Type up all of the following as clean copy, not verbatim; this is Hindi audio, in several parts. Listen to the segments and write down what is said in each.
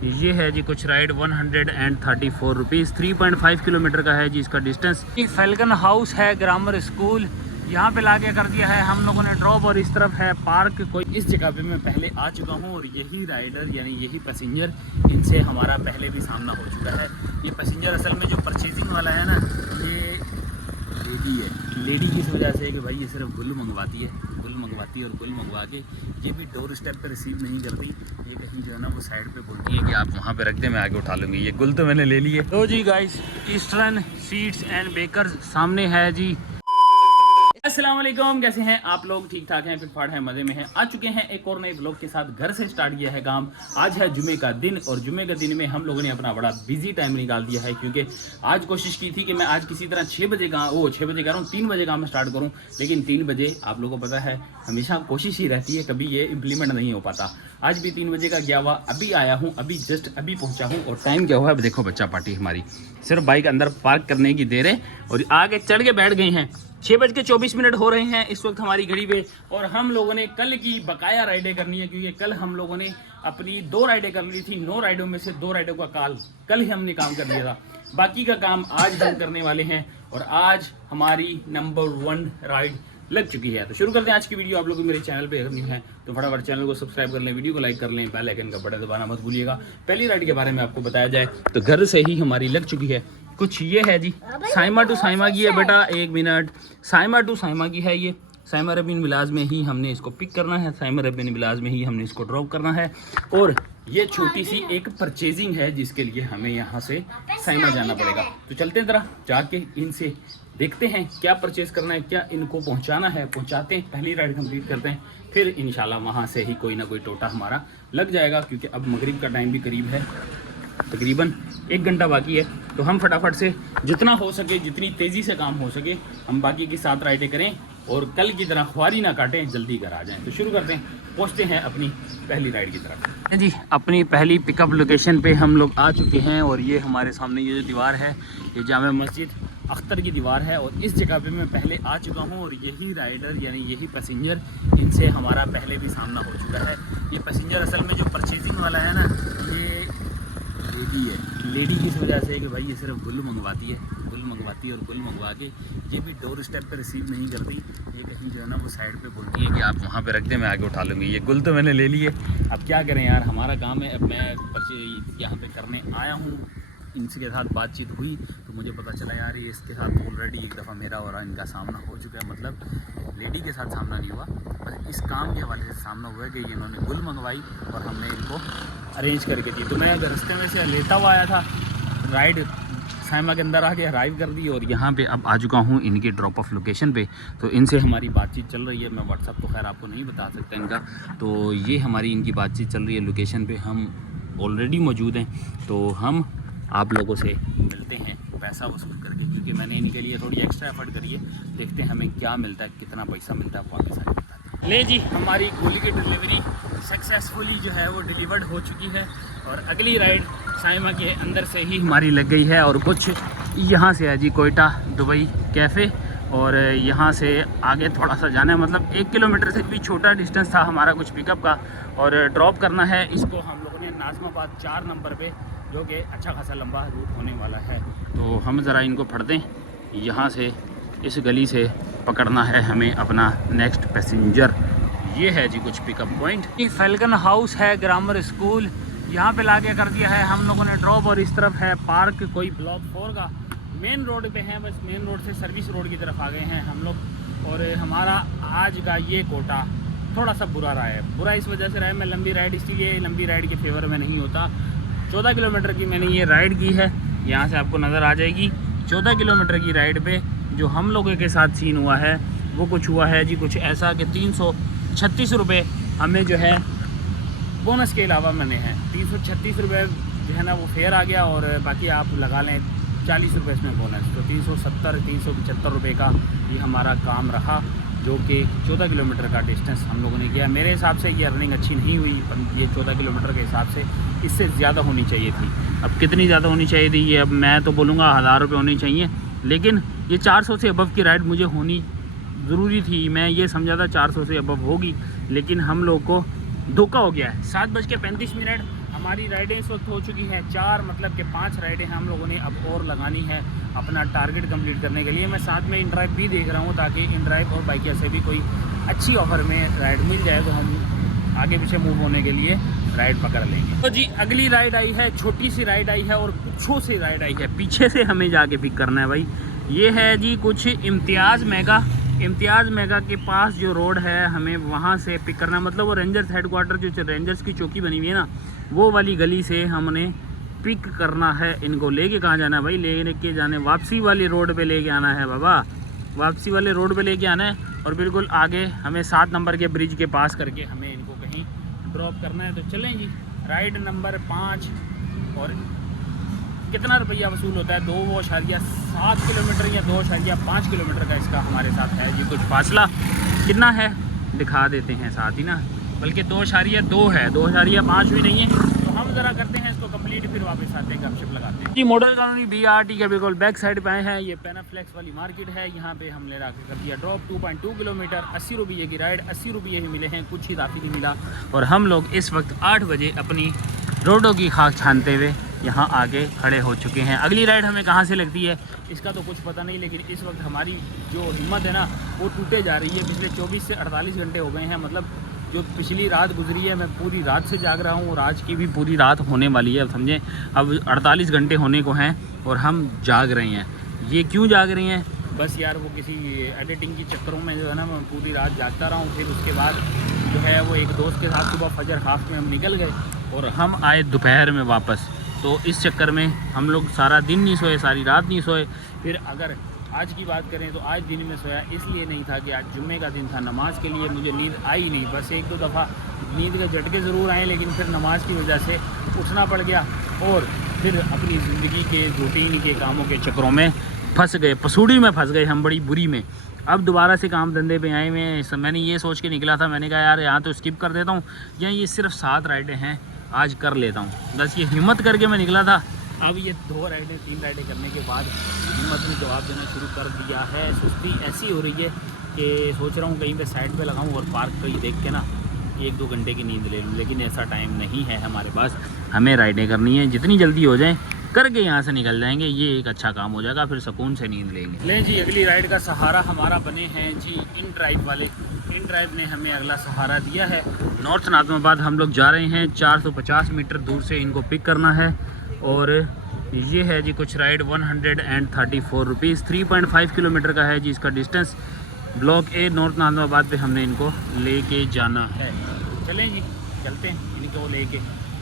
ये है जी कुछ राइड 134 रुपीज़, 3.5 किलोमीटर का है जी इसका डिस्टेंस। फैल्कन हाउस है ग्रामर स्कूल, यहाँ पे लाके कर दिया है हम लोगों ने ड्रॉप। और इस तरफ है पार्क। कोई इस जगह पे मैं पहले आ चुका हूँ और यही राइडर यानी यही पैसेंजर, इनसे हमारा पहले भी सामना हो चुका है। ये पैसेंजर असल में जो परचेजिंग वाला है ना, ये लेडी है। लेडी किस वजह से कि भाई ये सिर्फ गुल मंगवाती है, गुल मंगवाती है और गुल मंगवा के ये भी डोर स्टेप पे रिसीव नहीं करती। ये कहीं जो है ना वो साइड पे बोलती है कि आप वहाँ पे रख दें, मैं आगे उठा लूँगी। ये गुल तो मैंने ले लिए। तो जी guys, eastern sweets and bakers सामने है जी। अस्सलाम वालेकुम, कैसे हैं आप लोग? ठीक ठाक हैं, फिटफाट हैं, मज़े में हैं। आ चुके हैं एक और नए ब्लॉग के साथ। घर से स्टार्ट किया है काम। आज है जुमे का दिन और जुमे के दिन में हम लोगों ने अपना बड़ा बिजी टाइम निकाल दिया है, क्योंकि आज कोशिश की थी कि मैं आज किसी तरह 6 बजे का 3 बजे काम स्टार्ट करूँ, लेकिन 3 बजे आप लोगों को पता है हमेशा कोशिश ही रहती है, कभी ये इम्प्लीमेंट नहीं हो पाता। आज भी 3 बजे का गया हुआ, अभी आया हूँ, अभी जस्ट अभी पहुँचा हूँ। और टाइम क्या हुआ है देखो, बच्चा पार्टी हमारी सिर्फ बाइक अंदर पार्क करने की देर है और आगे चढ़ के बैठ गई हैं। 6:24 हो रहे हैं इस वक्त हमारी घड़ी पे। और हम लोगों ने कल की बकाया राइडें करनी है, क्योंकि कल हम लोगों ने अपनी 2 राइडें कर ली थी। 9 राइडों में से 2 राइडों का कल ही हमने काम कर लिया था। बाकी का काम आज हम करने वाले हैं और आज हमारी नंबर 1 राइड लग चुकी है। तो शुरू करते हैं आज की वीडियो। आप लोग मेरे चैनल पे अगर नहीं है तो फटाफट चैनल को सब्सक्राइब कर लें, वीडियो को लाइक कर लें, बेल आइकन का बटन दबाना मत भूलिएगा। पहली राइड के बारे में आपको बताया जाए तो घर से ही हमारी लग चुकी है। कुछ ये है जी, साइमा टू साइमा की है बेटा, 1 मिनट। साइमा टू साइमा की है ये। साइमा रबिन विलाज में ही हमने इसको पिक करना है, साइमा रबिन विलाज में ही हमने इसको ड्रॉप करना है। और ये छोटी सी एक परचेजिंग है जिसके लिए हमें यहाँ से साइमा जाना पड़ेगा। तो चलते हैं जरा जाके इनसे देखते हैं क्या परचेज करना है, क्या इनको पहुँचाना है। पहुँचाते हैं, पहली राइड कंप्लीट करते हैं, फिर इंशाल्लाह वहाँ से ही कोई ना कोई टोटा हमारा लग जाएगा, क्योंकि अब मगरिब का टाइम भी करीब है, तकरीबन 1 घंटा बाकी है। तो हम फटाफट से जितना हो सके, जितनी तेज़ी से काम हो सके, हम बाकी की 7 राइडें करें और कल की तरह ख्वारी ना काटें, जल्दी घर आ जाएं। तो शुरू करते हैं, पहुंचते हैं अपनी पहली राइड की तरफ। जी, अपनी पहली पिकअप लोकेशन पे हम लोग आ चुके हैं और ये हमारे सामने ये जो दीवार है, ये जामा मस्जिद अख्तर की दीवार है। और इस जगह पे मैं पहले आ चुका हूँ और यही राइडर यानी यही पैसेंजर, इनसे हमारा पहले भी सामना हो चुका है। ये पैसेंजर असल में जो परचेजिंग वाला है ना, ये लेडी है। लेडी किस वजह से कि भाई ये सिर्फ गुल मंगवाती है, गुल मंगवाती है और गुल मंगवा के ये भी डोर स्टेप पे रिसीव नहीं करती। ये कहीं जो है ना वो साइड पे बोलती है कि आप वहाँ पे रख दें, मैं आगे उठा लूँगी। ये गुल तो मैंने ले लिए। अब क्या करें यार, हमारा काम है। अब मैं यहाँ पे करने आया हूँ, इनके साथ बातचीत हुई तो मुझे पता चला यार ये इसके साथ ऑलरेडी एक दफ़ा मेरा और इनका सामना हो चुका है। मतलब लेडी के साथ सामना नहीं हुआ, बस इस काम के हवाले से सामना हुआ है कि इन्होंने गुल मंगवाई और हमने इनको अरेंज करके दी। तो मैं रास्ते में से लेता हुआ आया था, राइड साइमा के अंदर आके अराइव कर दी और यहाँ पे अब आ चुका हूँ इनके ड्रॉप ऑफ लोकेशन पे। तो इनसे हमारी बातचीत चल रही है। मैं व्हाट्सअप तो खैर आपको नहीं बता सकता इनका, तो ये हमारी इनकी बातचीत चल रही है। लोकेशन पे हम ऑलरेडी मौजूद हैं, तो हम आप लोगों से मिलते हैं पैसा वसूल करके, क्योंकि मैंने इनके लिए थोड़ी एक्स्ट्रा एफर्ट करी है। देखते हैं हमें क्या मिलता है, कितना पैसा मिलता है, वापस आ जाता है। ले जी, हमारी गोली की डिलीवरी सक्सेसफुली जो है वो डिलीवर्ड हो चुकी है और अगली राइड साइमा के अंदर से ही हमारी लग गई है। और कुछ यहाँ से है जी कोयटा दुबई कैफ़े, और यहाँ से आगे थोड़ा सा जाना है, मतलब 1 किलोमीटर से भी छोटा डिस्टेंस था हमारा कुछ पिकअप का। और ड्रॉप करना है इसको हम लोगों ने नाज़माबाद 4 नंबर पे, जो कि अच्छा खासा लंबा रूट होने वाला है। तो हम ज़रा इनको फड़ दें, यहाँ से इस गली से पकड़ना है हमें अपना नेक्स्ट पैसेंजर। ये है जी कुछ पिकअप पॉइंट। फैल्कन हाउस है ग्रामर स्कूल, यहाँ पे लाके कर दिया है हम लोगों ने ड्रॉप। और इस तरफ है पार्क, कोई ब्लॉक 4 का। मेन रोड पे हैं, बस मेन रोड से सर्विस रोड की तरफ आ गए हैं हम लोग। और हमारा आज का ये कोटा थोड़ा सा बुरा रहा है। बुरा इस वजह से रहा है, मैं लंबी राइड इसलिए लंबी राइड के फेवर में नहीं होता। 14 किलोमीटर की मैंने ये राइड की है, यहाँ से आपको नज़र आ जाएगी। 14 किलोमीटर की राइड पे जो हम लोगों के साथ सीन हुआ है वो कुछ हुआ है जी, कुछ ऐसा कि 336 रुपये हमें जो है बोनस के अलावा मैंने है 336 रुपये जो है ना वो फेयर आ गया, और बाकी आप लगा लें 40 रुपये इसमें बोनस। तो 375 रुपये का ये हमारा काम रहा, जो कि 14 किलोमीटर का डिस्टेंस हम लोगों ने किया। मेरे हिसाब से ये अर्निंग अच्छी नहीं हुई, पर ये 14 किलोमीटर के हिसाब से इससे ज़्यादा होनी चाहिए थी। अब कितनी ज़्यादा होनी चाहिए थी, ये अब मैं तो बोलूँगा 1000 रुपये होनी चाहिए, लेकिन ये 400 से अबव की राइड मुझे होनी ज़रूरी थी। मैं ये समझा था 400 से अबव होगी, लेकिन हम लोग को धोखा हो गया है। 7:35 हमारी राइडें इस वक्त हो चुकी हैं 4, मतलब कि 5 राइडें हम लोगों ने अब और लगानी है अपना टारगेट कंप्लीट करने के लिए। मैं साथ में इन ड्राइव भी देख रहा हूँ ताकि इन ड्राइव और बाइकिया से भी कोई अच्छी ऑफ़र में राइड मिल जाए तो हम आगे पीछे मूव होने के लिए राइड पकड़ लेंगे। तो जी अगली राइड आई है, छोटी सी राइड आई है और कुछों से राइड आई है। पीछे से हमें जाके पिक करना है भाई। ये है जी कुछ इम्तियाज़ मेगा के पास जो रोड है हमें वहाँ से पिक करना है। मतलब वो रेंजर्स हेडक्वार्टर जो रेंजर्स की चौकी बनी हुई है ना, वो वाली गली से हमने पिक करना है। इनको लेके कहाँ जाना है भाई? लेके जाने वापसी वाली रोड पे लेके आना है बाबा, वापसी वाले रोड पे लेके आना है और बिल्कुल आगे हमें 7 नंबर के ब्रिज के पास करके हमें इनको कहीं ड्रॉप करना है। तो चलें जी, राइड नंबर 5। और कितना रुपया वसूल होता है? 2.7 किलोमीटर या 2.5 किलोमीटर का इसका हमारे साथ है जी कुछ फासला। कितना है दिखा देते हैं साथ ही ना, बल्कि 2.2 है, 2.5 भी नहीं है। तो हम ज़रा करते हैं इसको कंप्लीट, फिर वापस आते हैं, गपशप लगाते हैं जी। मॉडल कॉलोनी BRT के बिल्कुल बैक साइड पे आए हैं। ये पेनाफ्लेक्स वाली मार्केट है, यहाँ पे हमने कर दिया ड्रॉप। 2.2 किलोमीटर, 80 रुपये की राइड, 80 रुपये ही मिले हैं, कुछ ही इजाफी नहीं मिला। और हम लोग इस वक्त 8 बजे अपनी रोडों की खाक छानते हुए यहाँ आगे खड़े हो चुके हैं। अगली राइड हमें कहाँ से लगती है इसका तो कुछ पता नहीं, लेकिन इस वक्त हमारी जो हिम्मत है ना वो टूटे जा रही है। पिछले 24 से 48 घंटे हो गए हैं, मतलब जो पिछली रात गुजरी है मैं पूरी रात से जाग रहा हूँ और आज की भी पूरी रात होने वाली है। अब समझें, अब 48 घंटे होने को हैं और हम जाग रहे हैं। ये क्यों जाग रहे हैं? बस यार वो किसी एडिटिंग के चक्करों में जो है ना मैं पूरी रात जागता रहा हूँ। फिर उसके बाद जो है वो एक दोस्त के साथ सुबह फजर खास में हम निकल गए और हम आए दोपहर में वापस। तो इस चक्कर में हम लोग सारा दिन नहीं सोए, सारी रात नहीं सोए। फिर अगर आज की बात करें तो आज दिन में सोया इसलिए नहीं था कि आज जुम्मे का दिन था, नमाज के लिए मुझे नींद आई नहीं। बस 1-2 दफ़ा नींद के झटके ज़रूर आए, लेकिन फिर नमाज की वजह से उठना पड़ गया और फिर अपनी ज़िंदगी के रूटीन के कामों के चक्करों में फंस गए, पसूड़ी में फंस गए हम, बड़ी बुरी में। अब दोबारा से काम धंधे पे आए हुए। मैंने ये सोच के निकला था, मैंने कहा यार यहाँ तो स्किप कर देता हूँ, या ये सिर्फ 7 राइडें हैं आज कर लेता हूँ। बस ये हिम्मत करके मैं निकला था। अब ये 2 राइडें 3 राइडें करने के बाद हिम्मत ने जवाब देना शुरू कर दिया है। सुस्ती ऐसी हो रही है कि सोच रहा हूँ कहीं पे साइड पे लगाऊँ और पार्क पर ही देख के ना 1-2 घंटे की नींद ले लूँ, लेकिन ऐसा टाइम नहीं है हमारे पास। हमें राइडें करनी है, जितनी जल्दी हो जाए करके यहाँ से निकल जाएंगे, ये एक अच्छा काम हो जाएगा, फिर सुकून से नींद लेंगे। लें जी, अगली राइड का सहारा हमारा बने हैं जी इन ड्राइव वाले। इन ड्राइव ने हमें अगला सहारा दिया है। नॉर्थ नाज़िमाबाद हम लोग जा रहे हैं, 450 मीटर दूर से इनको पिक करना है। और ये है जी कुछ राइड 134 रुपीज़, 3.5 किलोमीटर का है जी इसका distance. Block A north Nazimabad पे हमने इनको लेके जाना है। चलें जी, चलते हैं इनको लेके।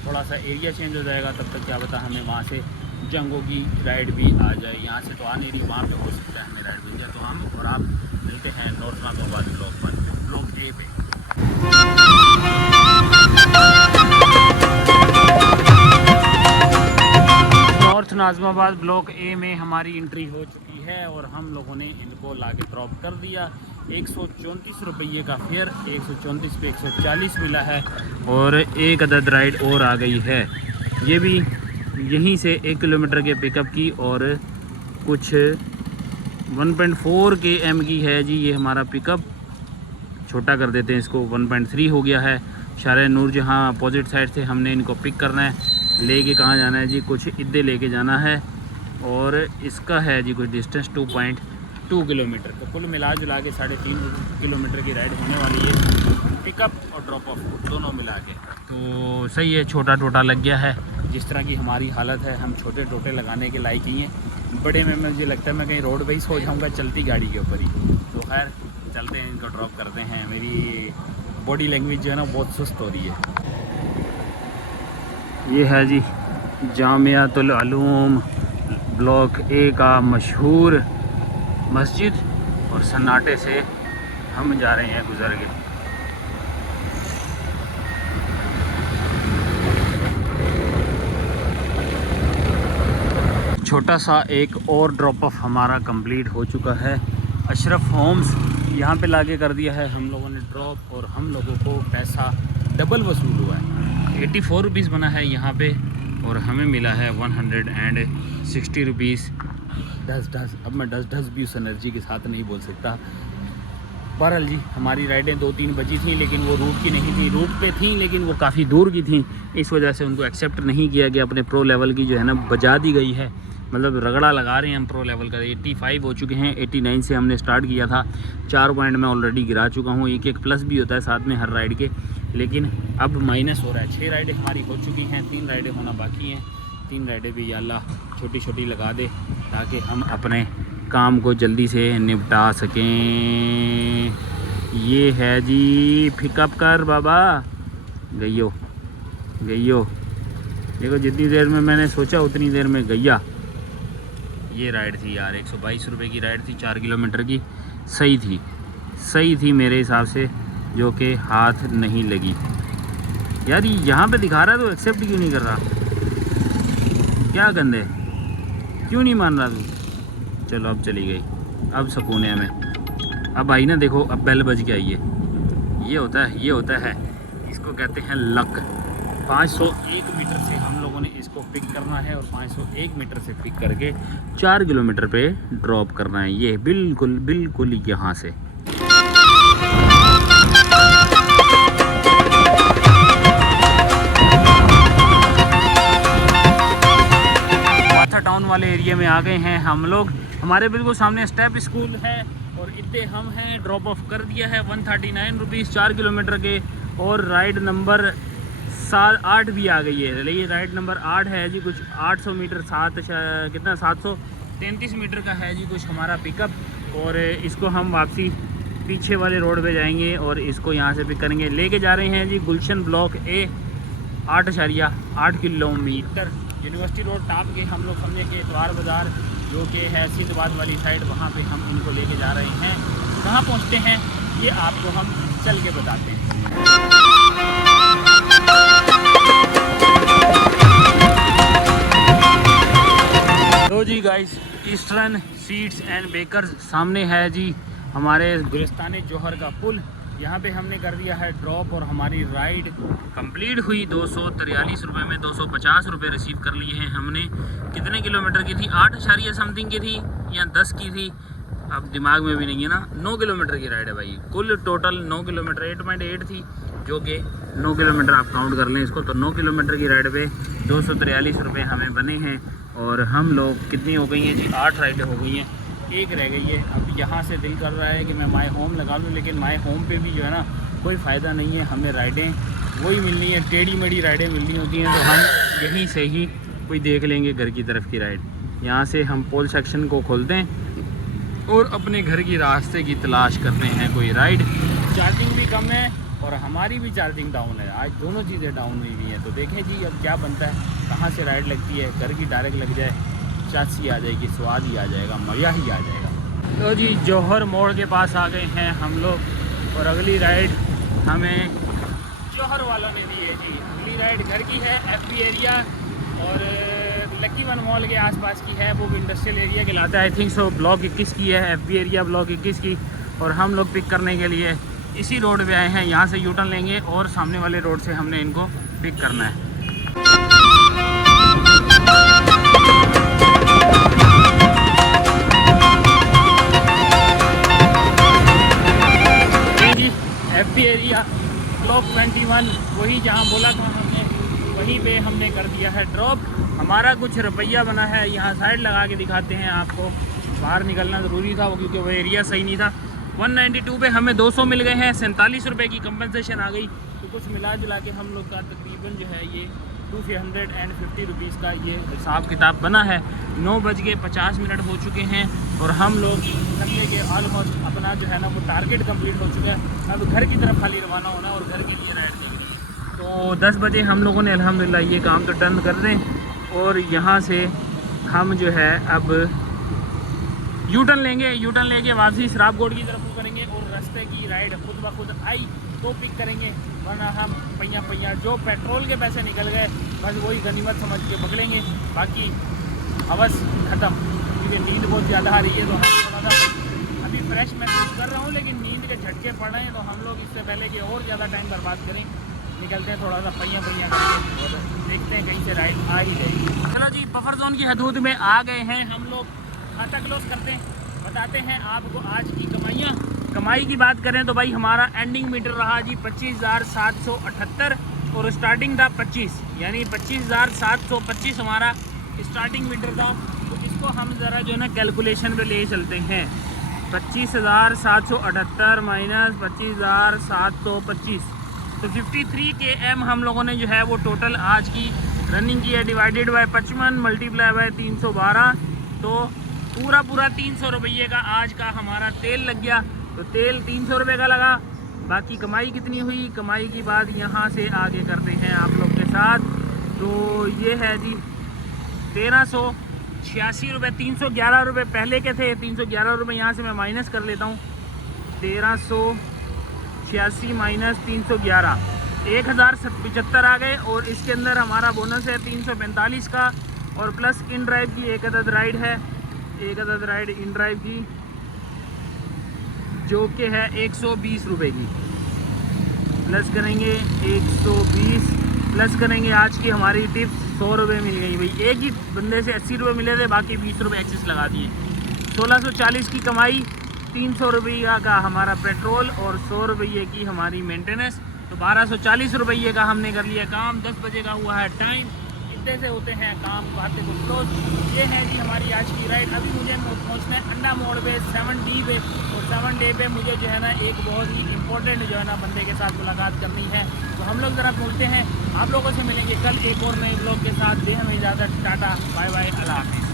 थोड़ा सा एरिया चेंज हो जाएगा, तब तक क्या पता हमें वहाँ से जंगों की राइड भी आ जाए। यहाँ से तो आ नहीं रही, वहाँ पे हो सकता है हमें राइड मिल जाए। तो हम और आप मिलते हैं नॉर्थ नाज़िमाबाद ब्लॉक A पे। नॉर्थ नाज़िमाबाद ब्लॉक A में हमारी एंट्री हो चुकी है और हम लोगों ने इनको लाके ड्रॉप कर दिया। 134 रुपये का फेयर, 134 पे 140 मिला है और एक अदद राइड और आ गई है। ये भी यहीं से 1 किलोमीटर के पिकअप की और कुछ 1.4 km की है जी ये हमारा पिकअप। छोटा कर देते हैं इसको, 1.3 हो गया है। शारे नूर जहाँ अपोजिट साइड से हमने इनको पिक करना है। लेके कहाँ जाना है जी? कुछ इद्दे लेके जाना है और इसका है जी कुछ डिस्टेंस 2.2 किलोमीटर। तो कुल मिला जुला के 3.5 किलोमीटर की राइड होने वाली है, पिकअप और ड्रॉप ऑफ दोनों मिला के। तो सही है, छोटा टोटा लग गया है। जिस तरह की हमारी हालत है, हम छोटे टोटे लगाने के लायक ही हैं। बड़े में मुझे लगता है मैं कहीं रोड पे ही सो जाऊँगा चलती गाड़ी के ऊपर ही। तो खैर चलते हैं, इनको ड्रॉप करते हैं। मेरी बॉडी लैंग्वेज जो है ना बहुत सुस्त हो रही है। ये है जी जामियातुल उलूम ब्लॉक A का मशहूर मस्जिद और सन्नाटे से हम जा रहे हैं गुजर के। छोटा सा एक और ड्रॉप ऑफ हमारा कंप्लीट हो चुका है। अशरफ होम्स यहाँ पे लाके कर दिया है हम लोगों ने ड्रॉप और हम लोगों को पैसा डबल वसूल हुआ है। 84 रुपीज़ बना है यहाँ पे और हमें मिला है 160 रुपीज़। ढस अब मैं ढस भी उस एनर्जी के साथ नहीं बोल सकता। बहरहाल जी हमारी राइडें 2-3 बजी थी, लेकिन वो रूट की नहीं थी, रूट पे थी लेकिन वो काफ़ी दूर की थी, इस वजह से उनको एक्सेप्ट नहीं किया गया। अपने प्रो लेवल की जो है ना बजा दी गई है, मतलब रगड़ा लगा रहे हैं हम प्रो लेवल का। 85 हो चुके हैं, 89 से हमने स्टार्ट किया था। 4 पॉइंट मैं ऑलरेडी गिरा चुका हूँ, एक प्लस भी होता है साथ में हर राइड के, लेकिन अब माइनस हो रहा है। 6 राइडें हमारी हो चुकी हैं, 3 राइडें होना बाकी हैं। 3 राइडें भी या अल्लाह छोटी छोटी लगा दे ताकि हम अपने काम को जल्दी से निपटा सकें। ये है जी, पिकअप कर बाबा, गइयो गइयो। देखो जितनी देर में मैंने सोचा उतनी देर में गैया। ये राइड थी यार, 122 रुपये की राइड थी, 4 किलोमीटर की। सही थी मेरे हिसाब से, जो कि हाथ नहीं लगी यार। यहाँ पे दिखा रहा है तो एक्सेप्ट क्यों नहीं कर रहा? क्या गंदे, क्यों नहीं मान रहा तू? चलो अब चली गई, अब सुकून है हमें। अब आई ना, देखो अब बेल बज के आई है। ये होता है, इसको कहते हैं लक। 501 मीटर से हम लोगों ने इसको पिक करना है और 501 मीटर से पिक करके 4 किलोमीटर पे ड्रॉप करना है। ये बिल्कुल यहाँ से। माथा टाउन वाले एरिया में आ गए हैं हम लोग। हमारे बिल्कुल सामने स्टेप स्कूल है और इतने हम हैं। ड्रॉप ऑफ कर दिया है 139 रुपीज़ 4 किलोमीटर के, और राइड नंबर 8 भी आ गई है। ये राइड नंबर 8 है जी, कुछ 800 मीटर 733 मीटर का है जी कुछ हमारा पिकअप। और इसको हम वापसी पीछे वाले रोड पे जाएंगे और इसको यहाँ से पिक करेंगे। लेके जा रहे हैं जी Gulshan block A, 8.8 kilometre university road टाप के हम लोग समझे कि इतवार बाज़ार जो कि है सिंधबाद वाली साइड, वहाँ पे हम इनको लेके जा रहे हैं। कहाँ पहुँचते हैं ये आपको हम चल के बताते हैं। तो जी guys, eastern sweets and bakers सामने है जी हमारे गुलिस्तान जौहर का पुल। यहाँ पे हमने कर दिया है ड्रॉप और हमारी राइड कंप्लीट हुई। 243 रुपये में 250 रुपये रिसीव कर लिए हैं हमने। कितने किलोमीटर की थी? 8 समथिंग की थी या 10 की थी, अब दिमाग में भी नहीं है ना। 9 किलोमीटर की राइड है भाई, कुल टोटल 9 किलोमीटर 8.8 थी, जो कि 9 किलोमीटर आप काउंट कर लें इसको। तो 9 किलोमीटर की राइड पे 243 रुपये हमें बने हैं। और हम लोग कितनी हो गई हैं जी? 8 राइडें हो गई हैं, एक रह गई है। अब यहाँ से दिल कर रहा है कि मैं माई होम लगा लूँ, लेकिन माई होम पे भी जो है ना कोई फ़ायदा नहीं है। हमें राइडें वही मिलनी है, टेढ़ी मेढ़ी राइडें मिलनी होती हैं। तो हम यहीं से ही कोई देख लेंगे घर की तरफ की राइड। यहाँ से हम पोल सेक्शन को खोलते हैं और अपने घर की रास्ते की तलाश करते हैं कोई राइड। चार्जिंग भी कम है और हमारी भी चार्जिंग डाउन है, आज दोनों चीज़ें डाउन हुई हुई हैं। तो देखें जी अब क्या बनता है, कहाँ से राइड लगती है। घर की डायरेक्ट लग जाए, चाची आ जाएगी, स्वाद ही आ जाएगा, मज़ा ही आ जाएगा। तो जी जौहर मोड़ के पास आ गए हैं हम लोग और अगली राइड हमें जौहर वालों ने दी है जी। अगली राइड घर की है, FB एरिया और लकी वन मॉल के आसपास की है, वो भी इंडस्ट्रियल एरिया कहलाता है। आई थिंक सो ब्लॉक 21 की है, FB एरिया ब्लॉक 21 की। और हम लोग पिक करने के लिए इसी रोड पे आए हैं। यहाँ से यूटर्न लेंगे और सामने वाले रोड से हमने इनको पिक करना है। FB एरिया ब्लॉक 21, वही जहाँ बोला था हमने, वहीं पे हमने कर दिया है ड्रॉप। हमारा कुछ रुपया बना है, यहाँ साइड लगा के दिखाते हैं आपको। बाहर निकलना ज़रूरी था वो, क्योंकि वो एरिया सही नहीं था। 192 पे हमें 200 मिल गए हैं, 47 रुपये की कंपनसेशन आ गई। तो कुछ मिला जुला के हम लोग का तकरीबन जो है ये 250 रुपीज़ का ये हिसाब किताब बना है। 9:50 हो चुके हैं और हम लोग निकलने के ऑलमोस्ट अपना जो है ना वो टारगेट कंप्लीट हो चुका है। अब घर की तरफ खाली रवाना होना और घर के लिए राइड करनी। तो 10 बजे हम लोगों ने अल्हम्दुलिल्लाह ये काम तो डन कर दें और यहाँ से हम जो है अब यूटर्न लेंगे। यूटर्न लेके वापसी शराब गोड की तरफ करेंगे और रास्ते की राइड खुद ब खुद आई तो पिक करेंगे, वरना हम पैया जो पेट्रोल के पैसे निकल गए बस वही गनीमत समझ के पकड़ेंगे। बाकी हवस ख़त्म, क्योंकि नींद बहुत ज़्यादा आ रही है। तो हम थोड़ा सा अभी फ्रेश महसूस कर रहा हूँ, लेकिन नींद के झटके पड़ रहे हैं। तो हम लोग इससे पहले कि और ज़्यादा टाइम बर्बाद करें, निकलते हैं थोड़ा सा पैया करके और देखते हैं कहीं से राइड आ ही जाएगी। चलो जी, बफर जोन की हदूद में आ गए हैं हम लोग। खाता क्लोज करते हैं, बताते हैं आपको आज की कमाइयाँ। कमाई की बात करें तो भाई हमारा एंडिंग मीटर रहा जी 25,778 और स्टार्टिंग था 25, यानी 25,725 हमारा स्टार्टिंग मीटर था। तो इसको हम ज़रा जो है ना कैलकुलेशन पे ले चलते हैं। 25,778 माइनस 25,725 तो 53 km हम लोगों ने जो है वो टोटल आज की रनिंग की है। डिवाइडेड बाय 55 मल्टीप्लाई बाय 312 तो पूरा 300 रुपये का आज का हमारा तेल लग गया। तो तेल 300 रुपये का लगा। बाकी कमाई कितनी हुई, कमाई की बात यहाँ से आगे करते हैं आप लोग के साथ। तो ये है जी 1386 रुपये, 311 रुपये पहले के थे, 311 रुपये यहाँ से मैं माइनस कर लेता हूँ। 1386 माइनस 311 1075 आ गए। और इसके अंदर हमारा बोनस है 345 का और प्लस इन ड्राइव की एक अदद राइड है, एक अदद राइड इन ड्राइव की जो कि है 120 रुपये की। प्लस करेंगे 120 प्लस करेंगे आज की हमारी टिप्स 100 रुपये मिल गई भाई। एक ही बंदे से 80 रुपये मिले थे, बाकी 20 रुपये एक्सेस लगा दिए। 1640 की कमाई, 300 रुपये का हमारा पेट्रोल और 100 रुपये की हमारी मेंटेनेंस। तो 1240 रुपये का हमने कर लिया काम। 10 बजे का हुआ है टाइम। इतने से होते हैं काम बातें को क्लोज। ये है जी हमारी आज की राइड। अभी मुझे पहुंचना है अंडा मोड़ पे 7D पे, और 7D पे मुझे जो है ना एक बहुत ही इम्पोर्टेंट जो है ना बंदे के साथ मुलाकात करनी है। तो हम लोग ज़रा पहुँचते हैं, आप लोगों से मिलेंगे कल एक और नए ब्लॉग के साथ। दे हमें इजाज़त, टाटा बाय बाय, अल्लाह हाफ़िज़।